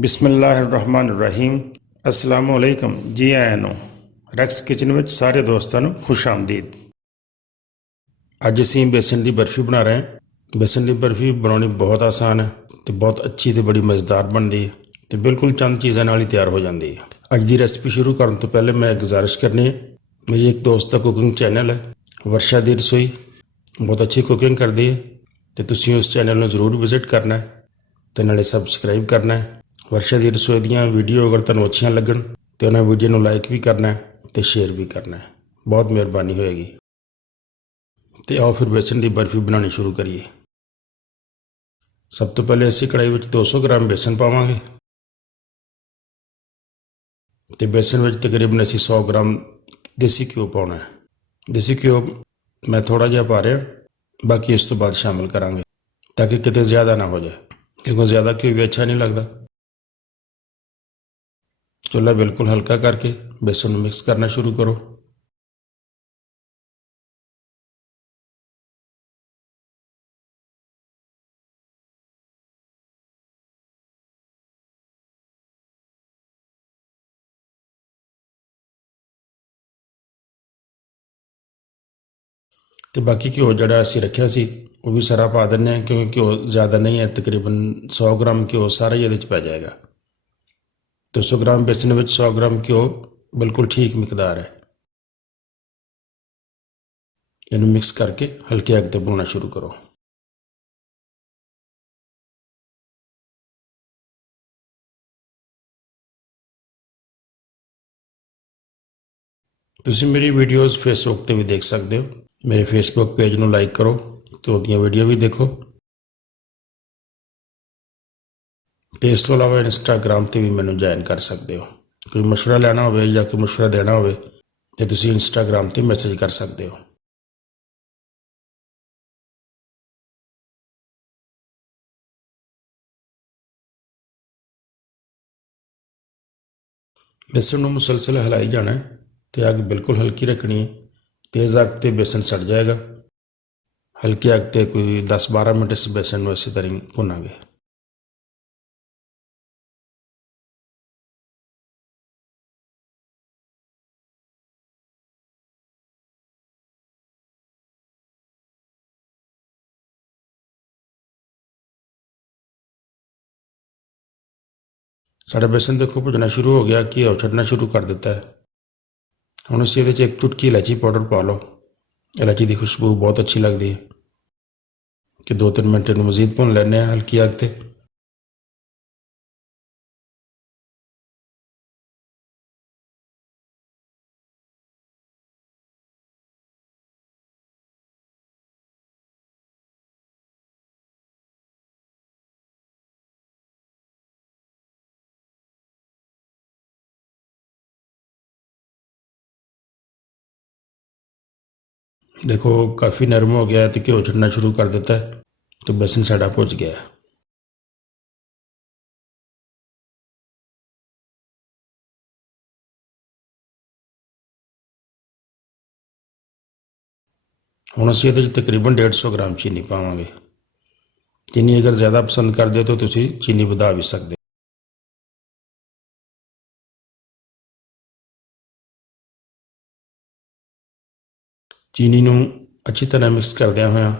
ਬਿਸਮਿਲ੍ਲਾਹਿਰਰਹਿਮਾਨਿਰਰਹੀਮ। अस्सलाम वालेकुम जी आया ਨੂੰ ਰੈਕਸ ਕਿਚਨ ਵਿੱਚ ਸਾਰੇ ਦੋਸਤਾਂ ਨੂੰ ਖੁਸ਼ ਆਮਦੀਦ। ਅੱਜ ਅਸੀਂ ਬੇਸਣ ਦੀ ਬਰਫੀ ਬਣਾ ਰਹੇ ਹਾਂ। ਬੇਸਣ ਦੀ ਬਰਫੀ ਬਣਾਉਣੀ ਬਹੁਤ ਆਸਾਨ ਹੈ ਤੇ ਬਹੁਤ ਅੱਛੀ ਤੇ ਬੜੀ ਮਜ਼ੇਦਾਰ ਬਣਦੀ ਹੈ ਤੇ ਬਿਲਕੁਲ ਚੰਦ ਚੀਜ਼ਾਂ ਨਾਲ ਹੀ ਤਿਆਰ ਹੋ ਜਾਂਦੀ ਹੈ। ਅੱਜ ਦੀ ਰੈਸਪੀ ਸ਼ੁਰੂ ਕਰਨ ਤੋਂ ਪਹਿਲੇ ਮੈਂ ਗੁਜ਼ਾਰਿਸ਼ ਕਰਨੀ ਹੈ, ਮੇਰੀ ਇੱਕ ਦੋਸਤ ਦਾ ਕੁਕਿੰਗ ਚੈਨਲ ਹੈ ਵਰਸ਼ਾ ਦੀ ਰਸੋਈ, ਬਹੁਤ ਅੱਛੀ ਕੁਕਿੰਗ ਕਰਦੀ ਹੈ ਤੇ ਤੁਸੀਂ ਉਸ ਚੈਨਲ ਨੂੰ ਜ਼ਰੂਰ ਵਿਜ਼ਿਟ ਕਰਨਾ ਹੈ ਤੇ ਨਾਲੇ ਸਬਸਕ੍ਰਾਈਬ ਕਰਨਾ ਹੈ। ਵਰਸ਼ਾ ਦੀ ਰਸੋਈ ਦੀਆਂ ਵੀਡੀਓ ਅਗਰ ਤੁਹਾਨੂੰ ਅੱਛੀਆਂ ਲੱਗਣ ਤੇ ਉਹਨਾਂ ਵੀਡੀਓ ਨੂੰ ਲਾਈਕ ਵੀ ਕਰਨਾ ਤੇ ਸ਼ੇਅਰ ਵੀ ਕਰਨਾ, ਬਹੁਤ ਮਿਹਰਬਾਨੀ ਹੋਏਗੀ। ਤੇ ਆਓ ਫਿਰ ਬੇਸਣ ਦੀ ਬਰਫੀ ਬਣਾਉਣੀ ਸ਼ੁਰੂ ਕਰੀਏ। ਸਭ ਤੋਂ ਪਹਿਲੇ ਅਸੀਂ ਕੜਾਈ ਵਿੱਚ 200 ਗ੍ਰਾਮ ਬੇਸਣ ਪਾਵਾਂਗੇ ਤੇ ਬੇਸਣ ਵਿੱਚ ਤਕਰੀਬਨ ਅਸੀਂ 100 ਗ੍ਰਾਮ ਦੇਸੀ ਘਿਓ ਪਾਉਣਾ ਹੈ। ਦੇਸੀ ਘਿਓ ਮੈਂ ਥੋੜ੍ਹਾ ਜਿਹਾ ਪਾ ਰਿਹਾ, ਬਾਕੀ ਇਸ ਤੋਂ ਬਾਅਦ ਸ਼ਾਮਿਲ ਕਰਾਂਗੇ ਤਾਂ ਕਿ ਕਿਤੇ ਜ਼ਿਆਦਾ ਨਾ ਹੋ ਜਾਏ, ਕਿਉਂਕਿ ਜ਼ਿਆਦਾ ਘਿਓ ਵੀ ਅੱਛਾ ਨਹੀਂ ਲੱਗਦਾ। ਚੁੱਲ੍ਹਾ ਬਿਲਕੁਲ ਹਲਕਾ ਕਰਕੇ ਬੇਸਣ ਨੂੰ ਮਿਕਸ ਕਰਨਾ ਸ਼ੁਰੂ ਕਰੋ। ਤੇ ਬਾਕੀ ਘਿਓ ਜਿਹੜਾ ਅਸੀਂ ਰੱਖਿਆ ਸੀ ਉਹ ਵੀ ਸਾਰਾ ਪਾ ਦਿੰਦੇ ਹਾਂ, ਕਿਉਂਕਿ ਘਿਓ ਜ਼ਿਆਦਾ ਨਹੀਂ ਹੈ, ਤਕਰੀਬਨ 100 ਗ੍ਰਾਮ ਘਿਓ ਸਾਰਾ ਹੀ ਇਹਦੇ 'ਚ ਪੈ ਜਾਏਗਾ। 200 ਗ੍ਰਾਮ ਬੇਸਣ ਵਿੱਚ 100 ਗ੍ਰਾਮ ਘਿਓ ਬਿਲਕੁਲ ਠੀਕ ਮਿਕਦਾਰ ਹੈ। ਇਹਨੂੰ ਮਿਕਸ ਕਰਕੇ ਹਲਕੇ ਅੱਗ 'ਤੇ ਭੁੰਨਣਾ ਸ਼ੁਰੂ ਕਰੋ। ਤੁਸੀਂ ਮੇਰੀ ਵੀਡੀਓਜ਼ ਫੇਸਬੁੱਕ 'ਤੇ ਵੀ ਦੇਖ ਸਕਦੇ ਹੋ। ਮੇਰੇ ਫੇਸਬੁੱਕ ਪੇਜ ਨੂੰ ਲਾਈਕ ਕਰੋ ਤੇ ਉਹਦੀਆਂ ਵੀਡੀਓ ਵੀ ਦੇਖੋ। ਤੇ ਇਸ ਤੋਂ ਇਲਾਵਾ ਇੰਸਟਾਗ੍ਰਾਮ 'ਤੇ ਵੀ ਮੈਨੂੰ ਜੁਆਇਨ ਕਰ ਸਕਦੇ ਹੋ। ਕੋਈ ਮਸ਼ਵਰਾ ਲੈਣਾ ਹੋਵੇ ਜਾਂ ਕੋਈ ਮਸ਼ਵਰਾ ਦੇਣਾ ਹੋਵੇ ਤੇ ਤੁਸੀਂ ਇੰਸਟਾਗ੍ਰਾਮ 'ਤੇ ਮੈਸੇਜ ਕਰ ਸਕਦੇ ਹੋ। ਬੇਸਣ ਨੂੰ ਮੁਸਲਸਲ ਹਿਲਾਈ ਜਾਣਾ ਤੇ ਅੱਗ ਬਿਲਕੁਲ ਹਲਕੀ ਰੱਖਣੀ ਹੈ। ਤੇਜ਼ ਅੱਗ 'ਤੇ ਬੇਸਣ ਸੜ ਜਾਏਗਾ। ਹਲਕੀ ਅੱਗ 'ਤੇ ਕੋਈ 10-12 ਮਿੰਟ ਇਸ ਬੇਸਣ ਨੂੰ ਇਸੇ ਤਰ੍ਹਾਂ ਹੀ ਭੁੰਨਾਂਗੇ। ਸਾਡਾ ਬੇਸਣ ਦੇਖੋ ਭੁੱਜਣਾ ਸ਼ੁਰੂ ਹੋ ਗਿਆ, ਘਿਓ ਛੱਡਣਾ ਸ਼ੁਰੂ ਕਰ ਦਿੱਤਾ ਹੈ। ਹੁਣ ਅਸੀਂ ਇਹਦੇ 'ਚ ਇੱਕ ਚੁਟਕੀ ਇਲਾਇਚੀ ਪਾਊਡਰ ਪਾ ਲਓ। ਇਲਾਇਚੀ ਦੀ ਖੁਸ਼ਬੂ ਬਹੁਤ ਅੱਛੀ ਲੱਗਦੀ ਹੈ ਕਿ 2-3 ਮਿੰਟ ਇਹਨੂੰ ਮਜ਼ੀਦ ਭੁੰਨ ਲੈਂਦੇ ਹਾਂ ਹਲਕੀ ਅੱਗ 'ਤੇ। ਦੇਖੋ ਕਾਫੀ ਨਰਮ ਹੋ ਗਿਆ ਤੇ ਘਿਓ ਛੱਡਣਾ ਸ਼ੁਰੂ ਕਰ ਦਿੱਤਾ ਹੈ ਤੇ ਬੇਸਣ ਸਾਡਾ ਭੁੱਜ ਗਿਆ। ਹੁਣ ਅਸੀਂ ਇਹਦੇ 'ਚ ਤਕਰੀਬਨ 150 ਗ੍ਰਾਮ ਚੀਨੀ ਪਾਵਾਂਗੇ। ਚੀਨੀ ਅਗਰ ਜ਼ਿਆਦਾ ਪਸੰਦ ਕਰਦੇ ਹੋ ਤਾਂ ਤੁਸੀਂ ਚੀਨੀ ਵਧਾ ਵੀ ਸਕਦੇ ਹੋ। ਚੀਨੀ ਨੂੰ ਅੱਛੀ ਤਰ੍ਹਾਂ ਮਿਕਸ ਕਰਦਿਆਂ ਹੋਇਆਂ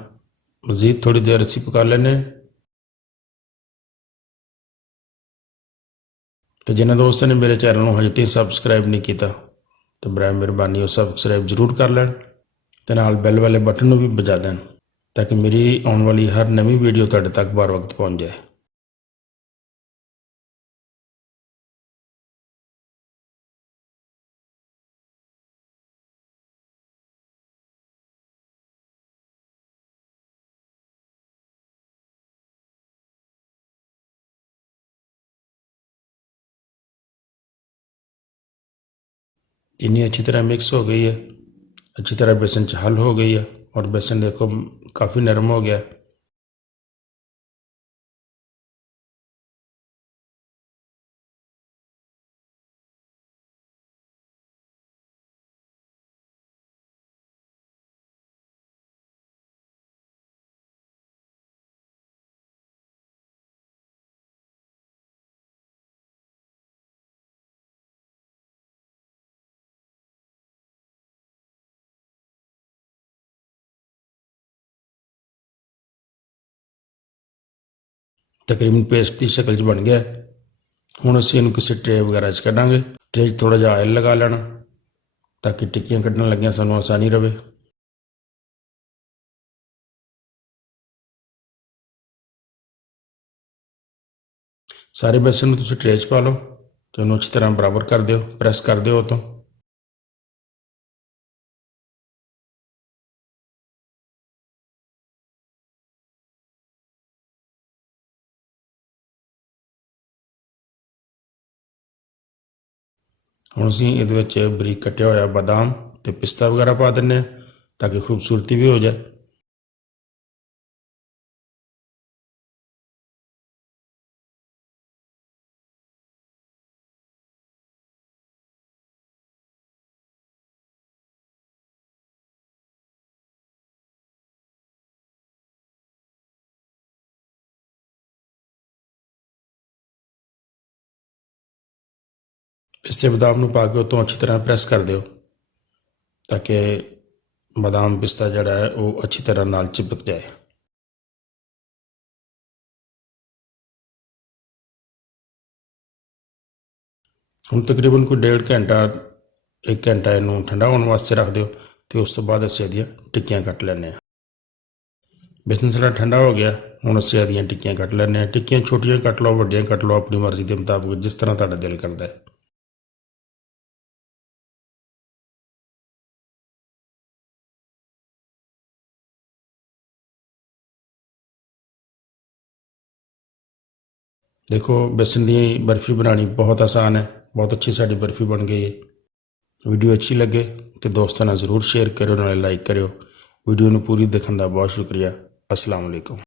ਮਜ਼ੀਦ ਥੋੜ੍ਹੀ ਦੇਰ ਅਸੀਂ ਪਕਾ ਲੈਂਦੇ ਹਾਂ। ਤੇ ਜਿਨ੍ਹਾਂ ਦੋਸਤਾਂ ਨੇ ਮੇਰੇ ਚੈਨਲ ਨੂੰ ਹਜੇ ਤੱਕ ਸਬਸਕ੍ਰਾਈਬ ਨਹੀਂ ਕੀਤਾ ਤਾਂ ਬਰਾਏ ਮਿਹਰਬਾਨੀ ਉਹ ਸਬਸਕ੍ਰਾਈਬ ਜ਼ਰੂਰ ਕਰ ਲੈਣ ਤੇ ਨਾਲ ਬੈਲ ਵਾਲੇ ਬਟਨ ਨੂੰ ਵੀ ਵਜਾ ਦੇਣ ਤਾਂ ਕਿ ਮੇਰੀ ਆਉਣ ਵਾਲੀ ਹਰ ਨਵੀਂ ਵੀਡੀਓ ਤੁਹਾਡੇ ਤੱਕ ਬਾਰ ਵਕਤ ਪਹੁੰਚ ਜਾਏ। चीनी अच्छी तरह मिक्स हो गई है, अच्छी तरह बेसन हल हो गई है और बेसन देखो काफ़ी नरम हो गया। ਤਕਰੀਬਨ ਪੇਸਟ ਦੀ ਸ਼ਕਲ 'ਚ ਬਣ ਗਿਆ ਹੈ। ਹੁਣ ਅਸੀਂ ਇਹਨੂੰ ਕਿਸੇ ਟਰੇ ਵਗੈਰਾ 'ਚ ਕੱਢਾਂਗੇ। ਟਰੇ 'ਚ ਥੋੜ੍ਹਾ ਜਿਹਾ ਆਇਲ ਲਗਾ ਲੈਣਾ ਤਾਂ ਕਿ ਟਿੱਕੀਆਂ ਕੱਢਣ ਲੱਗੀਆਂ ਸਾਨੂੰ ਆਸਾਨੀ ਰਵੇ। ਸਾਰੇ ਬੇਸਨ ਨੂੰ ਤੁਸੀਂ ਟਰੇ 'ਚ ਪਾ ਲਓ ਅਤੇ ਉਹਨੂੰ ਅੱਛੀ ਤਰ੍ਹਾਂ ਬਰਾਬਰ ਕਰ ਦਿਓ, ਪ੍ਰੈਸ ਕਰ ਦਿਓ ਉਹ ਤੋਂ। ਹੁਣ ਅਸੀਂ ਇਹਦੇ ਵਿੱਚ ਬਰੀਕ ਕੱਟਿਆ ਹੋਇਆ ਬਾਦਾਮ ਅਤੇ ਪਿਸਤਾ ਵਗੈਰਾ ਪਾ ਦਿੰਦੇ ਹਾਂ ਤਾਂ ਕਿ ਖੂਬਸੂਰਤੀ ਵੀ ਹੋ ਜਾਏ। ਪਿਸਤੇ ਬਦਾਮ ਨੂੰ ਪਾ ਕੇ ਉਤੋਂ ਅੱਛੀ ਤਰ੍ਹਾਂ ਪ੍ਰੈਸ ਕਰ ਦਿਓ ਤਾਂ ਕਿ ਬਾਦਾਮ ਪਿਸਤਾ ਜਿਹੜਾ ਹੈ ਉਹ ਅੱਛੀ ਤਰ੍ਹਾਂ ਨਾਲ ਚਿਪਕ ਜਾਏ। ਹੁਣ ਤਕਰੀਬਨ ਕੋਈ 1.5 ਘੰਟਾ 1 ਘੰਟਾ ਇਹਨੂੰ ਠੰਡਾ ਹੋਣ ਵਾਸਤੇ ਰੱਖ ਦਿਓ ਅਤੇ ਉਸ ਤੋਂ ਬਾਅਦ ਅਸੀਂ ਇਹਦੀਆਂ ਟਿੱਕੀਆਂ ਕੱਟ ਲੈਂਦੇ ਹਾਂ। ਬੇਸਨ ਸਾਡਾ ਠੰਡਾ ਹੋ ਗਿਆ। ਹੁਣ ਅਸੀਂ ਇਹਦੀਆਂ ਟਿੱਕੀਆਂ ਕੱਟ ਲੈਂਦੇ ਹਾਂ। ਟਿੱਕੀਆਂ ਛੋਟੀਆਂ ਕੱਟ ਲਓ, ਵੱਡੀਆਂ ਕੱਟ ਲਓ, ਆਪਣੀ ਮਰਜ਼ੀ ਦੇ ਮੁਤਾਬਕ ਜਿਸ ਤਰ੍ਹਾਂ ਤੁਹਾਡਾ ਦਿਲ ਕਰਦਾ ਹੈ। ਦੇਖੋ ਬੇਸਨ ਦੀ ਬਰਫੀ ਬਣਾਉਣੀ ਬਹੁਤ ਆਸਾਨ ਹੈ। ਬਹੁਤ ਅੱਛੀ ਸਾਡੀ ਬਰਫੀ ਬਣ ਗਈ ਹੈ। ਵੀਡੀਓ ਅੱਛੀ ਲੱਗੇ ਤੇ ਦੋਸਤਾਂ ਨਾਲ ਜ਼ਰੂਰ ਸ਼ੇਅਰ ਕਰਿਓ, ਨਾਲੇ ਲਾਈਕ ਕਰਿਓ। ਵੀਡੀਓ ਨੂੰ ਪੂਰੀ ਦੇਖਣ ਦਾ ਬਹੁਤ ਸ਼ੁਕਰੀਆ। अस्सलाम वालेकुम।